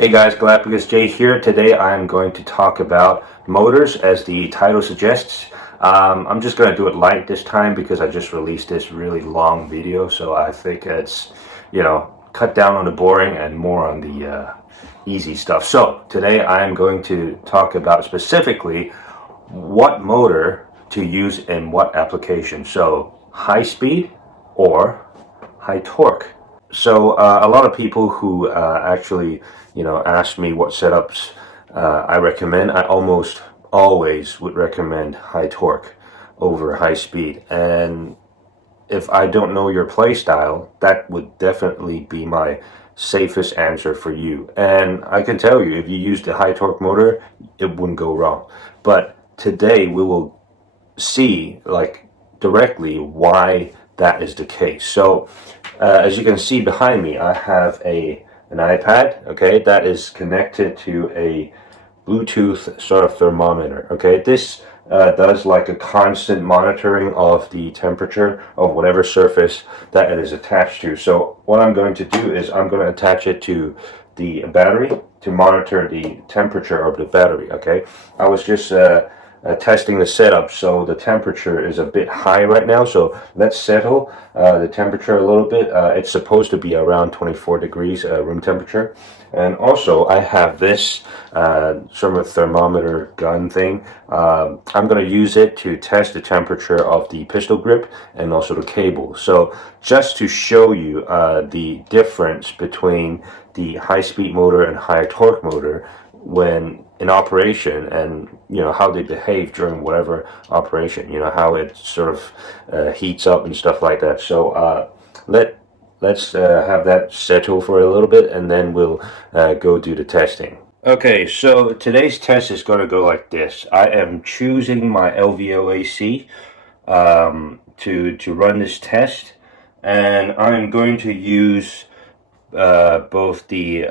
Hey guys, Galapagos Jay here. Today I'm going to talk about motors as the title suggests. I'm just going to do it light this time because I just released this really long video, so I think it's, cut down on the boring and more on the easy stuff. So today I'm going to talk about specifically what motor to use in what application. So high speed or high torque. So a lot of people who actually, ask me what setups I recommend. I almost always would recommend high torque over high speed. And if I don't know your play style, that would definitely be my safest answer for you. And I can tell you, if you use the high torque motor, it wouldn't go wrong. But today we will see, directly why that is the case. So as you can see behind me, I have an iPad, okay, that is connected to a Bluetooth sort of thermometer, okay. This does like a constant monitoring of the temperature of whatever surface that it is attached to. So what I'm going to do is I'm going to attach it to the battery to monitor the temperature of the battery, okay. I was just testing the setup, so the temperature is a bit high right now, so let's settle the temperature a little bit. It's supposed to be around 24 degrees room temperature. And also I have this sort of thermometer gun thing. I'm going to use it to test the temperature of the pistol grip and also the cable. So just to show you the difference between the high speed motor and high torque motor when in operation, and how they behave during whatever operation, how it sort of heats up and stuff like that. So let's have that settle for a little bit, and then we'll go do the testing. Okay, so today's test is going to go like this. I am choosing my LVOAC to run this test, and I'm going to use both the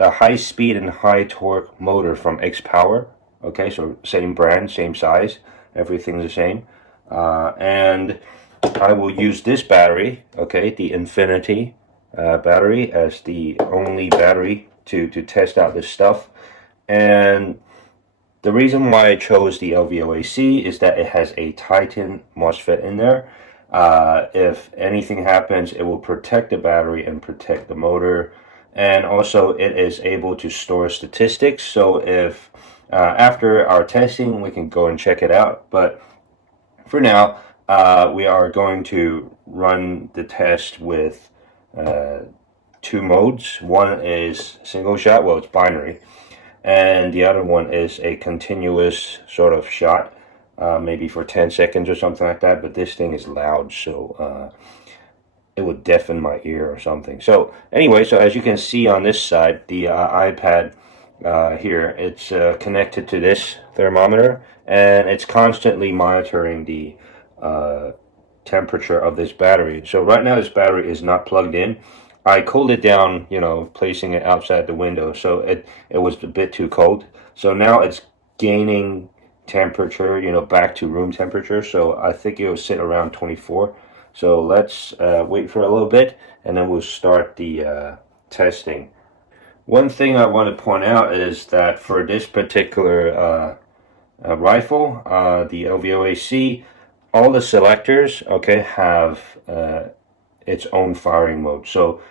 high speed and high torque motor from X-Power. Okay, so same brand, same size, everything's the same. And I will use this battery, okay, the Infinity battery, as the only battery to test out this stuff. And the reason why I chose the LVOAC is that it has a Titan MOSFET in there. If anything happens, it will protect the battery and protect the motor, and also it is able to store statistics. So if after our testing, we can go and check it out. But for now, we are going to run the test with two modes. One is single shot, well, it's binary, and the other one is a continuous sort of shot. Maybe for 10 seconds or something like that, but this thing is loud, so it would deafen my ear or something. So anyway, so as you can see on this side, the iPad here, it's connected to this thermometer, and it's constantly monitoring the temperature of this battery. So right now this battery is not plugged in. I cooled it down, placing it outside the window, so it was a bit too cold. So now it's gaining temperature, back to room temperature. So I think it will sit around 24. So let's wait for a little bit, and then we'll start the testing. One thing I want to point out is that for this particular rifle, the LVOAC, all the selectors, okay, have its own firing mode. So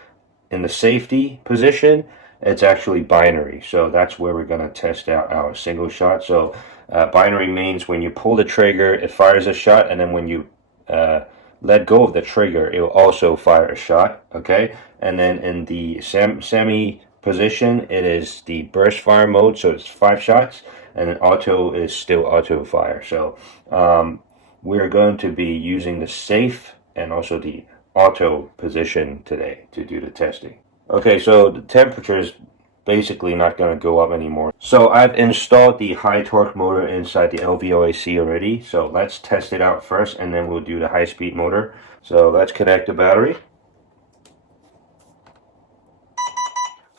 in the safety position, it's actually binary. So that's where we're going to test out our single shot. So binary means when you pull the trigger, it fires a shot, and then when you let go of the trigger, it will also fire a shot, okay? And then in the semi position, it is the burst fire mode, so it's 5 shots, and then auto is still auto fire. So we're going to be using the safe and also the auto position today to do the testing. Okay, so the temperature is basically not going to go up anymore. So I've installed the high torque motor inside the LVOAC already. So let's test it out first, and then we'll do the high speed motor. So let's connect the battery.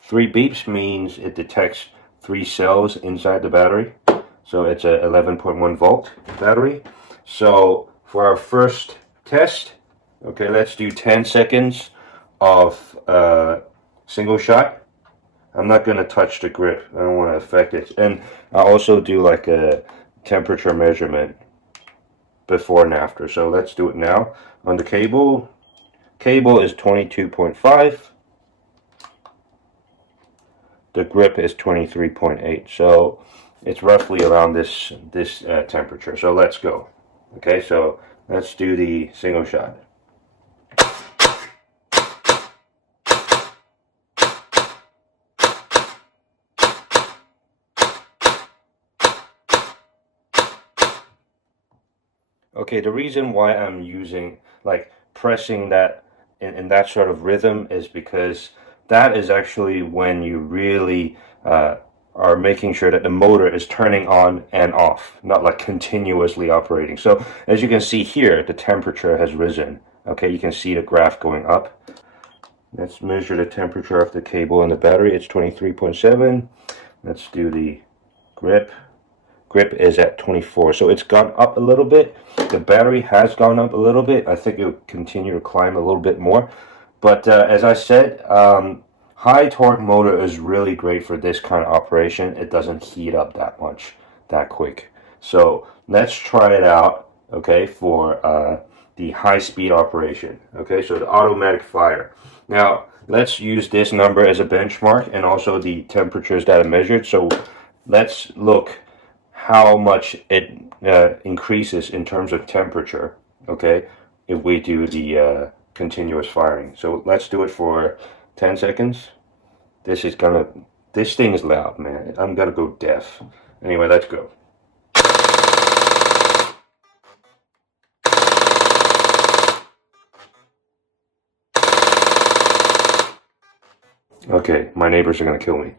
3 beeps means it detects 3 cells inside the battery. So it's a 11.1 volt battery. So for our first test, okay, let's do 10 seconds of single shot. I'm not going to touch the grip. I don't want to affect it. And I also do like a temperature measurement before and after. So let's do it now. On the cable, cable is 22.5. The grip is 23.8. So it's roughly around this temperature. So let's go. Okay, so let's do the single shot. Okay, the reason why I'm using like pressing that in that sort of rhythm is because that is actually when you really are making sure that the motor is turning on and off, not like continuously operating. So as you can see here, the temperature has risen. Okay, you can see the graph going up. Let's measure the temperature of the cable and the battery. It's 23.7. Let's do the grip. Grip is at 24, so it's gone up a little bit. The battery has gone up a little bit. I think it'll continue to climb a little bit more. But as I said, high torque motor is really great for this kind of operation. It doesn't heat up that much, that quick. So let's try it out, okay, for the high speed operation. Okay, so the automatic fire. Now, let's use this number as a benchmark and also the temperatures that I measured. So let's look how much it increases in terms of temperature, okay, if we do the continuous firing. So let's do it for 10 seconds. This thing is loud, man. I'm gonna go deaf. Anyway, let's go. Okay, my neighbors are gonna kill me.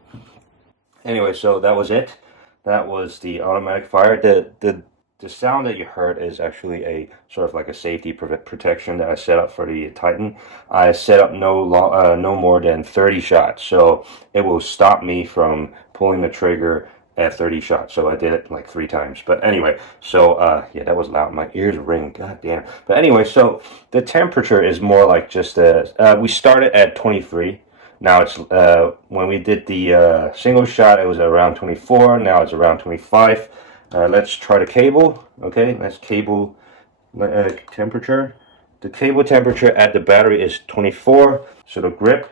Anyway, so that was it. That was the automatic fire. The sound that you heard is actually a sort of like a safety protection that I set up for the Titan. I set up no more than 30 shots, so it will stop me from pulling the trigger at 30 shots. So I did it like 3 times. But anyway, so yeah, that was loud. My ears ring. God damn. But anyway, so the temperature is more like just we started at 23. Now it's when we did the single shot, it was around 24. Now it's around 25. Let's try the cable. Okay, that's cable temperature. The cable temperature at the battery is 24. So the grip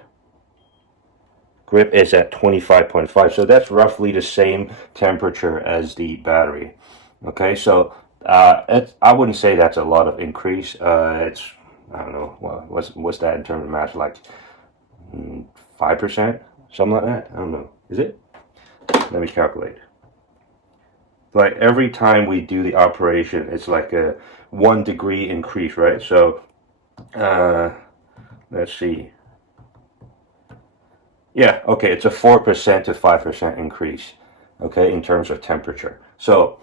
is at 25.5. So that's roughly the same temperature as the battery. Okay, so I wouldn't say that's a lot of increase. It's, I don't know, what's that in terms of math, like 5%, something like that. I don't know. Is it? Let me calculate. Like every time we do the operation, it's like a 1 degree increase, right? So let's see. Yeah, okay, it's a 4% to 5% increase, okay, in terms of temperature. So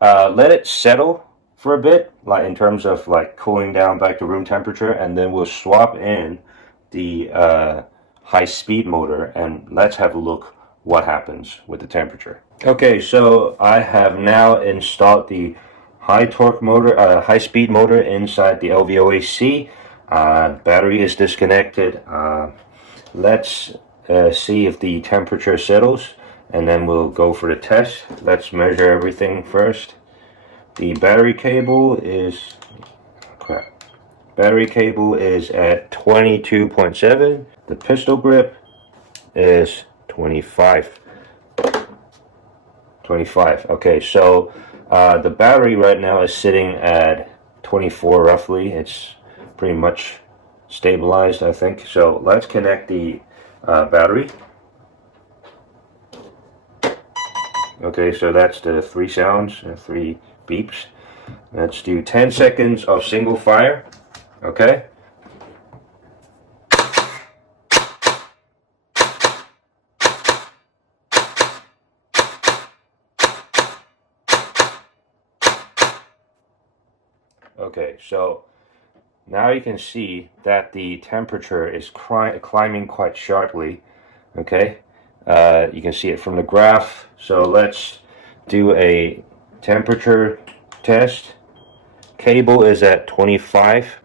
let it settle for a bit, like in terms of like cooling down back to room temperature, and then we'll swap in the high speed motor and let's have a look what happens with the temperature. Okay, so I have now installed the high torque motor, high speed motor inside the LVOAC. Battery is disconnected. Let's see if the temperature settles and then we'll go for the test. Let's measure everything first. The battery cable is, battery cable is at 22.7. The pistol grip is 25. Okay, so the battery right now is sitting at 24 roughly. It's pretty much stabilized, I think. So let's connect the battery. Okay, so that's the 3 sounds, 3 beeps. Let's do 10 seconds of single fire. Okay. Okay, so now you can see that the temperature is climbing quite sharply. Okay, you can see it from the graph. So let's do a temperature test. Cable is at 25.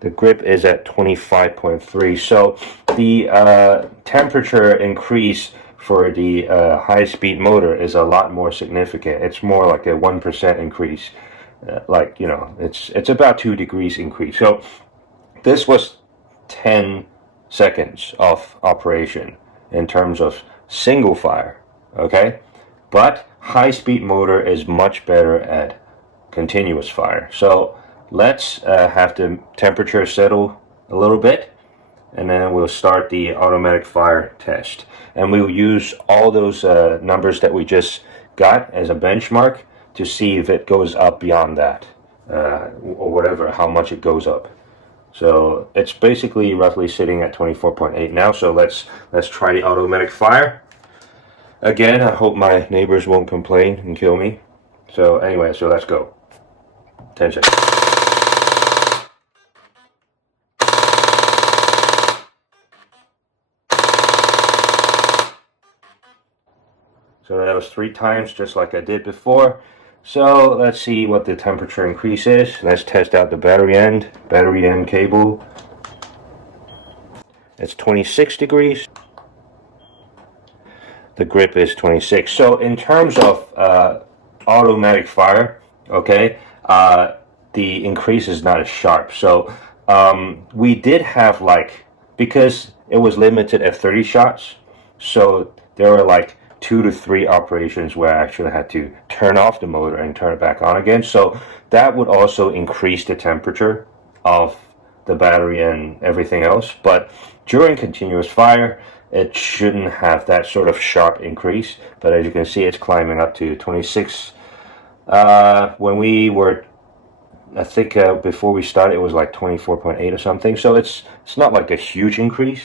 The grip is at 25.3. So the temperature increase for the high-speed motor is a lot more significant. It's more like a 1% increase. Like, you know, it's about 2 degrees increase. So this was 10 seconds of operation in terms of single fire, okay? But high-speed motor is much better at continuous fire. So let's have the temperature settle a little bit, and then we'll start the automatic fire test. And we'll use all those numbers that we just got as a benchmark to see if it goes up beyond that, or whatever, how much it goes up. So it's basically roughly sitting at 24.8 now. So let's try the automatic fire. Again, I hope my neighbors won't complain and kill me. So anyway, so let's go. 10 seconds. So that was 3 times, just like I did before. So let's see what the temperature increase is. Let's test out the battery end cable. It's 26 degrees. The grip is 26. So in terms of automatic fire, okay, the increase is not as sharp. So we did have, like, because it was limited at 30 shots, so there were like 2 to 3 operations where I actually had to turn off the motor and turn it back on again. So that would also increase the temperature of the battery and everything else. But during continuous fire, it shouldn't have that sort of sharp increase. But as you can see, it's climbing up to 26. When we were, I think before we started, it was like 24.8 or something. So it's not like a huge increase.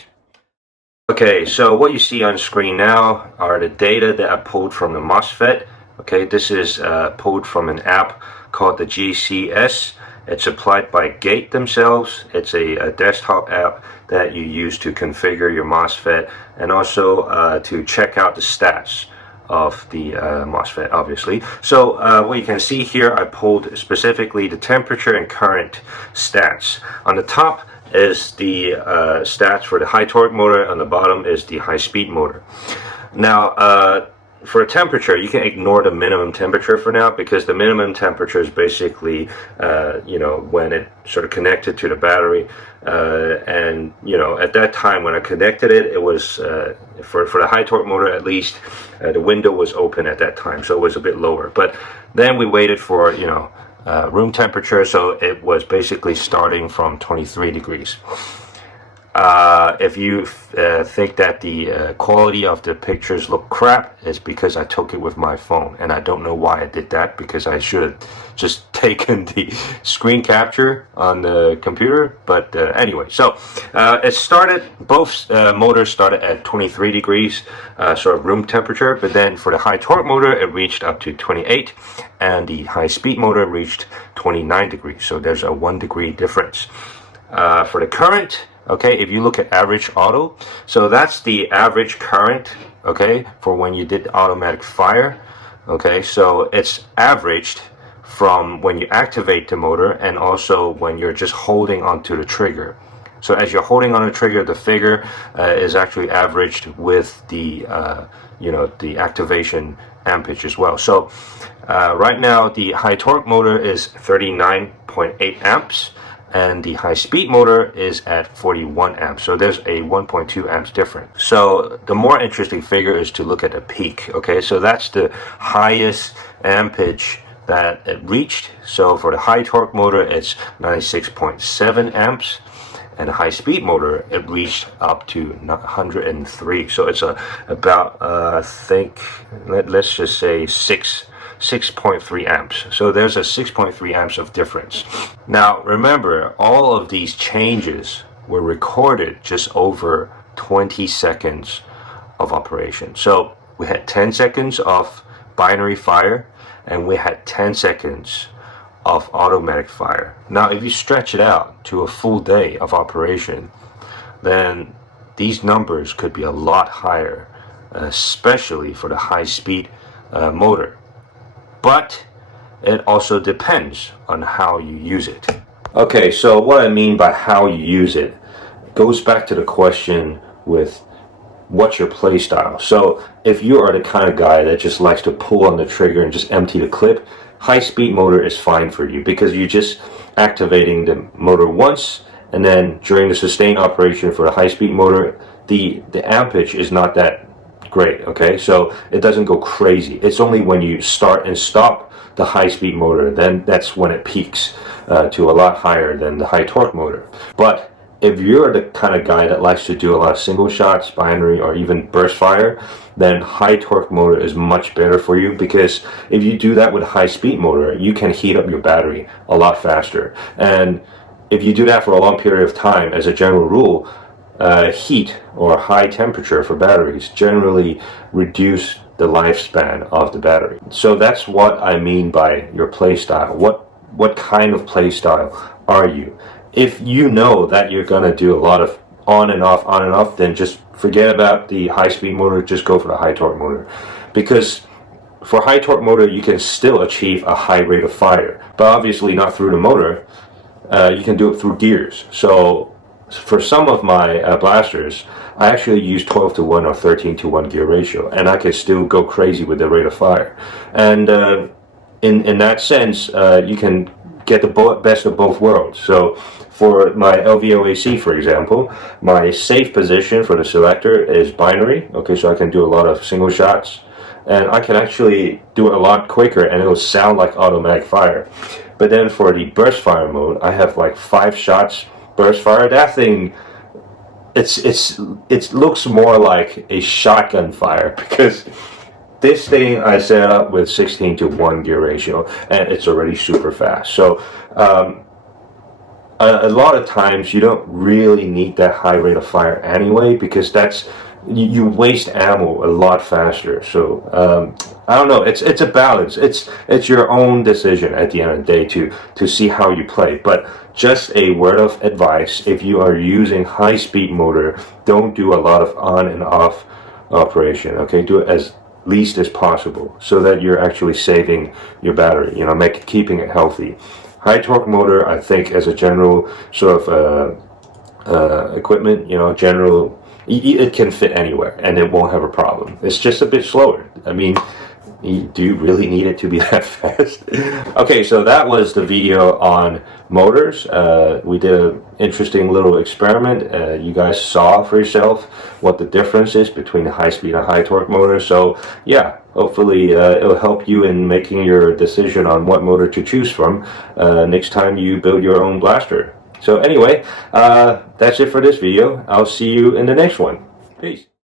Okay, so what you see on screen now are the data that I pulled from the MOSFET. Okay, this is pulled from an app called the GCS. It's supplied by Gate themselves. It's a desktop app that you use to configure your MOSFET and also to check out the stats of the MOSFET, obviously. So what you can see here, I pulled specifically the temperature and current stats. On the top is the stats for the high torque motor, on the bottom is the high speed motor. Now for a temperature, you can ignore the minimum temperature for now, because the minimum temperature is basically you know, when it sort of connected to the battery, and you know, at that time when I connected it, it was for the high torque motor at least, the window was open at that time, so it was a bit lower. But then we waited for, you know, room temperature, so it was basically starting from 23 degrees. If you think that the quality of the pictures look crap, it's because I took it with my phone, and I don't know why I did that, because I should have just taken the screen capture on the computer. But anyway, so it started, both motors started at 23 degrees sort of room temperature, but then for the high torque motor it reached up to 28, and the high speed motor reached 29 degrees. So there's a 1 degree difference. For the current, okay, if you look at average auto, so that's the average current, okay, for when you did automatic fire. Okay, so it's averaged from when you activate the motor and also when you're just holding onto the trigger. So as you're holding on the trigger, the figure is actually averaged with the you know, the activation ampage as well. So right now the high torque motor is 39.8 amps. And the high speed motor is at 41 amps. So there's a 1.2 amps difference. So the more interesting figure is to look at the peak. Okay, so that's the highest ampage that it reached. So for the high torque motor, it's 96.7 amps. And the high speed motor, it reached up to 103. So it's about, I think, let's just say 6.3 amps. So there's a 6.3 amps of difference. Now remember, all of these changes were recorded just over 20 seconds of operation. So we had 10 seconds of binary fire and we had 10 seconds of automatic fire. Now if you stretch it out to a full day of operation, then these numbers could be a lot higher, especially for the high speed motor. But it also depends on how you use it. Okay, so what I mean by how you use it goes back to the question with what's your play style. So if you are the kind of guy that just likes to pull on the trigger and just empty the clip, high speed motor is fine for you because you're just activating the motor once, and then during the sustained operation for the high speed motor, the ampage is not that great, okay? So it doesn't go crazy. It's only when you start and stop the high speed motor, then that's when it peaks to a lot higher than the high torque motor. But if you're the kind of guy that likes to do a lot of single shots, binary, or even burst fire, then high torque motor is much better for you, because if you do that with a high speed motor, you can heat up your battery a lot faster. And if you do that for a long period of time, as a general rule, heat or high temperature for batteries generally reduce the lifespan of the battery. So that's what I mean by your play style. What kind of play style are you? If you know that you're gonna do a lot of on and off, then just forget about the high speed motor, just go for the high torque motor. Because for high torque motor, you can still achieve a high rate of fire, but obviously not through the motor. You can do it through gears. So for some of my blasters, I actually use 12:1 or 13:1 gear ratio, and I can still go crazy with the rate of fire. And in that sense, you can get the best of both worlds. So for my LVOAC, for example, my safe position for the selector is binary. Okay, so I can do a lot of single shots, and I can actually do it a lot quicker, and it'll sound like automatic fire. But then for the burst fire mode, I have like 5 shots burst fire. That thing, it looks more like a shotgun fire, because this thing I set up with 16:1 gear ratio, and it's already super fast. So a lot of times you don't really need that high rate of fire anyway, because that's you waste ammo a lot faster. So I don't know, it's a balance. It's your own decision at the end of the day to see how you play. But just a word of advice: if you are using high speed motor, don't do a lot of on and off operation. Okay, do it as least as possible, so that you're actually saving your battery, you know, keeping it healthy. High torque motor, I think, as a general sort of equipment, you know, general, it can fit anywhere and it won't have a problem. It's just a bit slower. I mean, do you really need it to be that fast? Okay, so that was the video on motors. We did an interesting little experiment. You guys saw for yourself what the difference is between a high speed and high torque motor. So yeah, hopefully it'll help you in making your decision on what motor to choose from next time you build your own blaster. So anyway, that's it for this video. I'll see you in the next one. Peace.